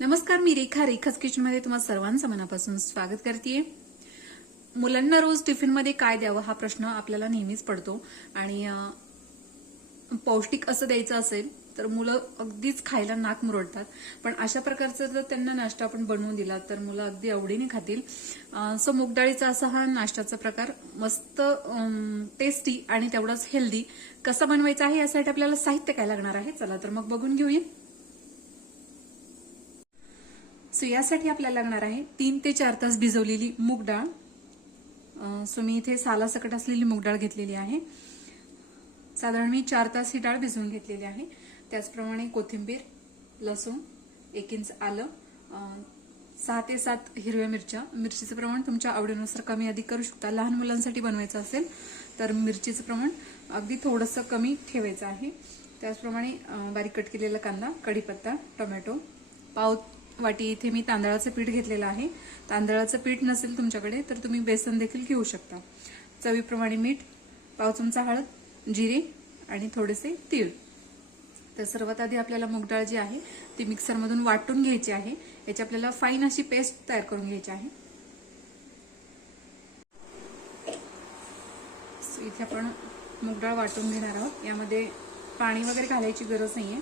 नमस्कार मी रेखा. रेखाच किचनमध्ये तुम्हाला सर्वांचं मनापासून स्वागत करते. मुलांना रोज टिफिनमध्ये काय द्यावं हा प्रश्न आपल्याला नेहमीच पडतो. आणि पौष्टिक असं द्यायचं असेल तर मुलं अगदीच खायला नाक मुरडतात. पण अशा प्रकारचा जर त्यांना नाश्ता आपण बनवून दिला तर मुलं अगदी आवडीने खातील. सो मुगडाळीचा असा हा नाश्त्याचा प्रकार मस्त टेस्टी आणि तेवढाच हेल्दी कसा बनवायचा आहे यासाठी आपल्याला साहित्य काय लागणार आहे? चला तर मग बघून घेऊया. सो यासाठी आपल्याला लागणार आहे तीन ते चार तास भिजवलेली मूग डाळ. सो मी इथे सालासकट असलेली मूग डाळ घेतलेली आहे. साधारण मी चार तास ही डाळ भिजवून घेतलेली आहे. त्याचप्रमाणे कोथिंबीर लसूण एक इंच आलं सहा ते सात हिरव्या मिरच्या. मिरचीचं प्रमाण तुमच्या आवडीनुसार कमी अधिक करू शकता. लहान मुलांसाठी बनवायचं असेल तर मिरचीचं प्रमाण अगदी थोडंसं कमी ठेवायचं आहे. त्याचप्रमाणे बारीक कट केलेला कांदा कढीपत्ता टोमॅटो पाव वाटी इथे मी तांदळाचं पीठ घेतलेलं आहे. तांदळाचं पीठ नसेल तुमच्याकडे तर तुम्ही बेसन देखील घेऊ शकता. चवीप्रमाणे मीठ पाव चमचा हळद जिरे आणि थोडेसे तीळ. तर सर्वात आधी आपल्याला मूगडाळ जी आहे ती मिक्सरमधून वाटून घ्यायची आहे. याची आपल्याला फाईन अशी पेस्ट तयार करून घ्यायची आहे. इथे आपण मूगडाळ वाटून घेणार आहोत. यामध्ये पाणी वगैरे घालायची गरज नाही आहे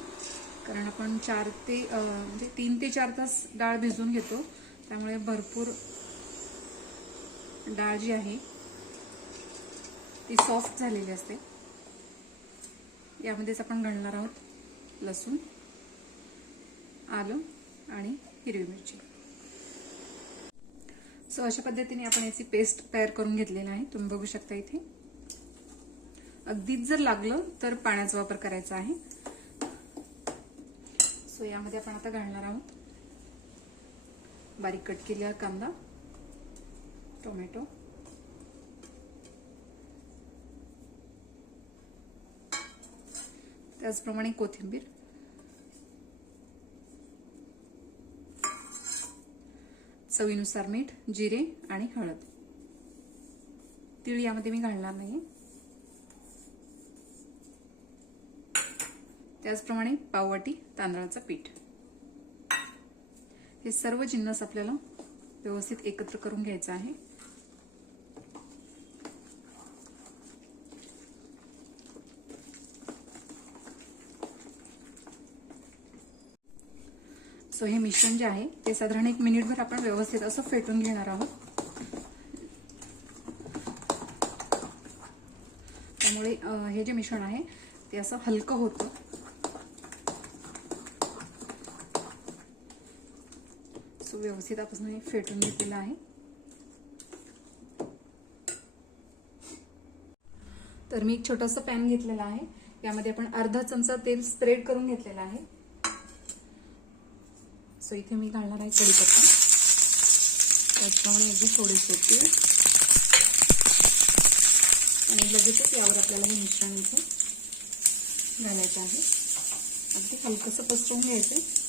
कारण आपण चार ते म्हणजे तीन ते चार तास डाळ भिजून घेतो. त्यामुळे भरपूर डाळ जी आहे ती सॉफ्ट झालेली असते. यामध्येच आपण घालणार आहोत लसूण आलं आणि हिरवी मिरची. सो अशा पद्धतीने आपण याची पेस्ट तयार करून घेतलेली आहे. तुम्ही बघू शकता इथे. अगदीच जर लागलं तर पाण्याचा वापर करायचा आहे. सो यामध्ये आपण आता घालणार आहोत. बारीक कट केलेला कांदा टोमॅटो. त्याचप्रमाणे कोथिंबीर. चवीनुसार मीठ जिरे आणि हळद. तीळ यामध्ये मी घालणार नाही त्याचप्रमाणे पाववाटी तांदळाचं पीठ. हे सर्व जिन्नस आपल्याला व्यवस्थित एकत्र करून घ्यायचं आहे. सो हे मिश्रण जे आहे ते साधारण एक मिनिटभर आपण व्यवस्थित असं फेटून घेणार आहोत. त्यामुळे हे जे मिश्रण आहे ते असं हलकं होतं. सो व्यवस्थित आपण हे फेटून घेतलेलं आहे. तर मी एक छोटासा पॅन घेतलेला आहे. यामध्ये आपण अर्धा चमचा तेल स्प्रेड करून घेतलेला आहे. सो इथे मी घालणार आहे कढीपत्ता. त्याचप्रमाणे अगदी थोडेसे तीळ. आणि लगेचच यावर आपल्याला हे मिश्रण इथे घालायचं आहे. अगदी हलकंसं पसरून घ्यायचं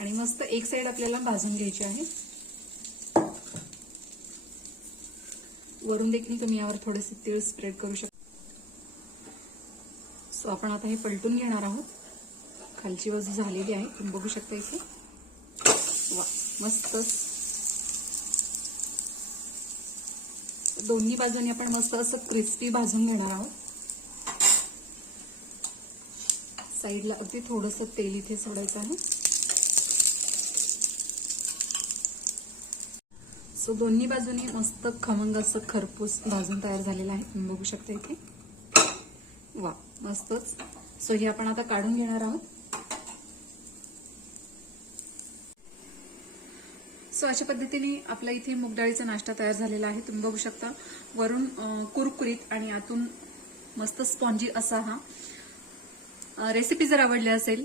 आणि मस्त एक साइड आपल्याला भाजून घ्यायची आहे. वरून देखील तुम्ही यावर थोडेसे तीळ स्प्रेड करू शकता. सो आपण आता हे पलटून घेणार आहोत. खालची बाजू झालेली आहे. तुम्ही बघू शकता इथे. वा मस्तच दोन्ही बाजूनी आपण मस्त असं क्रिस्पी भाजून घेणार आहोत. साईडला अगदी थोडंसं तेल इथे सोडायचं आहे. सो दोन्ही बाजूनी मस्त खमंग असं खरपूस भाजून तयार झालेलं आहे. तुम्ही बघू शकता इथे. वा मस्तच. सो हे आपण आता काढून घेणार आहोत. सो अशा पद्धतीने आपला इथे मुगडाळीचा नाश्ता तयार झालेला आहे. तुम्ही बघू शकता वरून कुरकुरीत आणि आतून मस्त स्पॉन्जी असा हा. रेसिपी जर आवडली असेल